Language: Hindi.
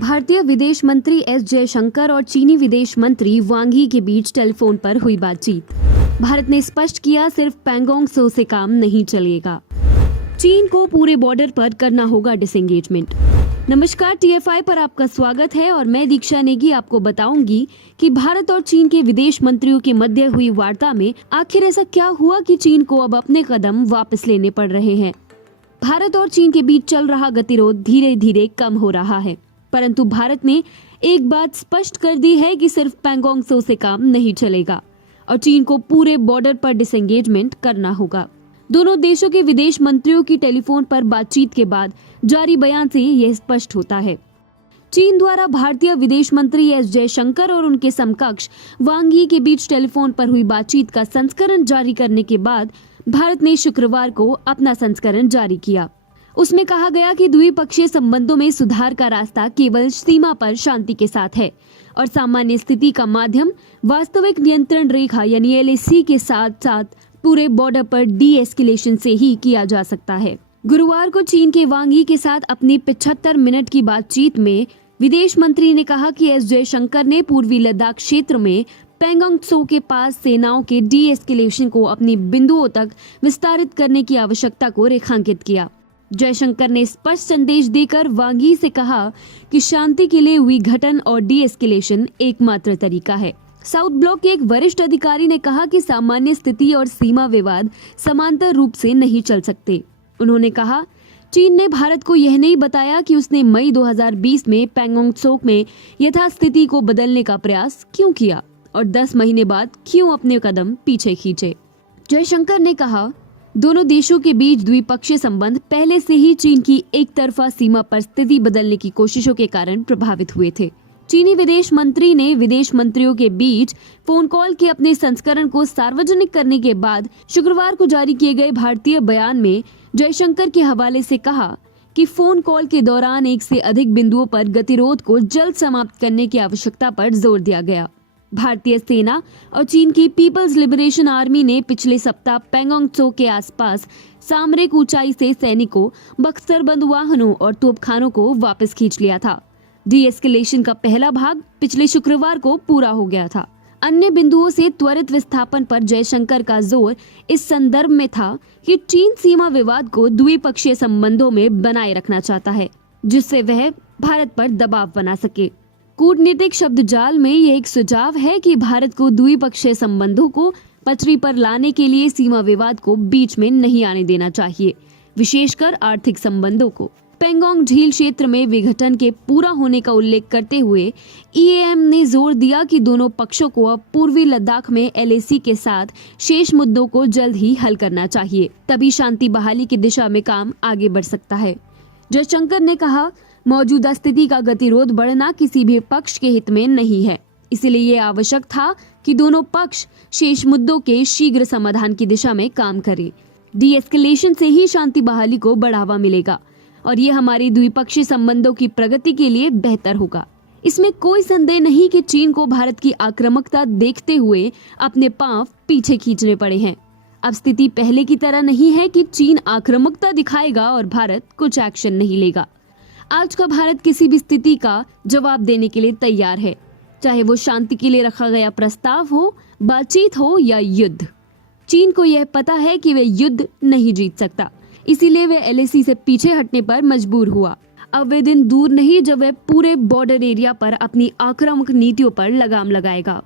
भारतीय विदेश मंत्री एस जयशंकर और चीनी विदेश मंत्री वांग यी के बीच टेलीफोन पर हुई बातचीत। भारत ने स्पष्ट किया, सिर्फ पैंगोंग त्सो से काम नहीं चलेगा। चीन को पूरे बॉर्डर पर करना होगा डिसएंगेजमेंट। नमस्कार, TFI पर आपका स्वागत है और मैं दीक्षा नेगी आपको बताऊंगी कि भारत और चीन के विदेश मंत्रियों के मध्य हुई वार्ता में आखिर ऐसा क्या हुआ कि चीन को अब अपने कदम वापस लेने पड़ रहे हैं। भारत और चीन के बीच चल रहा गतिरोध धीरे धीरे कम हो रहा है, परंतु भारत ने एक बात स्पष्ट कर दी है कि सिर्फ पैंगोंग त्सो से काम नहीं चलेगा और चीन को पूरे बॉर्डर पर डिसएंगेजमेंट करना होगा। दोनों देशों के विदेश मंत्रियों की टेलीफोन पर बातचीत के बाद जारी बयान से यह स्पष्ट होता है। चीन द्वारा भारतीय विदेश मंत्री एस जयशंकर और उनके समकक्ष वांग यी के बीच टेलीफोन पर हुई बातचीत का संस्करण जारी करने के बाद भारत ने शुक्रवार को अपना संस्करण जारी किया। उसमें कहा गया कि द्विपक्षीय संबंधों में सुधार का रास्ता केवल सीमा पर शांति के साथ है और सामान्य स्थिति का माध्यम वास्तविक नियंत्रण रेखा यानी LAC के साथ साथ पूरे बॉर्डर पर डी-एस्केलेशन से ही किया जा सकता है। गुरुवार को चीन के वांग यी के साथ अपनी 75 मिनट की बातचीत में विदेश मंत्री ने कहा कि एस जयशंकर ने पूर्वी लद्दाख क्षेत्र में पैंगोंग त्सो के पास सेनाओं के डी-एस्केलेशन को अपनी बिंदुओं तक विस्तारित करने की आवश्यकता को रेखांकित किया। जयशंकर ने स्पष्ट संदेश देकर वांग यी से कहा कि शांति के लिए विघटन और डी-एस्केलेशन एकमात्र तरीका है। साउथ ब्लॉक के एक वरिष्ठ अधिकारी ने कहा कि सामान्य स्थिति और सीमा विवाद समांतर रूप से नहीं चल सकते। उन्होंने कहा, चीन ने भारत को यह नहीं बताया कि उसने मई 2020 में पैंगोंग त्सो में यथास्थिति को बदलने का प्रयास क्यों किया और 10 महीने बाद क्यों अपने कदम पीछे खींचे। जयशंकर ने कहा, दोनों देशों के बीच द्विपक्षीय संबंध पहले से ही चीन की एक तरफा सीमा पर स्थिति बदलने की कोशिशों के कारण प्रभावित हुए थे। चीनी विदेश मंत्री ने विदेश मंत्रियों के बीच फोन कॉल के अपने संस्करण को सार्वजनिक करने के बाद शुक्रवार को जारी किए गए भारतीय बयान में जयशंकर के हवाले से कहा कि फोन कॉल के दौरान एक से अधिक बिंदुओं पर गतिरोध को जल्द समाप्त करने की आवश्यकता पर जोर दिया गया। भारतीय सेना और चीन की पीपल्स लिबरेशन आर्मी ने पिछले सप्ताह पैंगोंग त्सो के आसपास सामरिक ऊंचाई से सैनिकों, बख्तरबंद वाहनों और तोपखानों को वापस खींच लिया था। डी-एस्केलेशन का पहला भाग पिछले शुक्रवार को पूरा हो गया था। अन्य बिंदुओं से त्वरित विस्थापन पर जयशंकर का जोर इस संदर्भ में था कि चीन सीमा विवाद को द्विपक्षीय संबंधों में बनाए रखना चाहता है, जिससे वह भारत पर दबाव बना सके। कूटनीतिक शब्दजाल में यह एक सुझाव है कि भारत को द्विपक्षीय संबंधों को पटरी पर लाने के लिए सीमा विवाद को बीच में नहीं आने देना चाहिए, विशेषकर आर्थिक संबंधों को। पैंगोंग झील क्षेत्र में विघटन के पूरा होने का उल्लेख करते हुए EAM ने जोर दिया कि दोनों पक्षों को अब पूर्वी लद्दाख में LAC के साथ शेष मुद्दों को जल्द ही हल करना चाहिए, तभी शांति बहाली की दिशा में काम आगे बढ़ सकता है। जयशंकर ने कहा, मौजूदा स्थिति का गतिरोध बढ़ना किसी भी पक्ष के हित में नहीं है, इसलिए ये आवश्यक था कि दोनों पक्ष शेष मुद्दों के शीघ्र समाधान की दिशा में काम करें। डी-एस्केलेशन से ही शांति बहाली को बढ़ावा मिलेगा और ये हमारी द्विपक्षीय संबंधों की प्रगति के लिए बेहतर होगा। इसमें कोई संदेह नहीं कि चीन को भारत की आक्रामकता देखते हुए अपने पांव पीछे खींचने पड़े हैं। अब स्थिति पहले की तरह नहीं है कि चीन आक्रामकता दिखाएगा और भारत कुछ एक्शन नहीं लेगा। आज का भारत किसी भी स्थिति का जवाब देने के लिए तैयार है, चाहे वो शांति के लिए रखा गया प्रस्ताव हो, बातचीत हो या युद्ध। चीन को यह पता है कि वह युद्ध नहीं जीत सकता, इसीलिए वह LAC से पीछे हटने पर मजबूर हुआ। अब वे दिन दूर नहीं जब वह पूरे बॉर्डर एरिया पर अपनी आक्रामक नीतियों पर लगाम लगाएगा।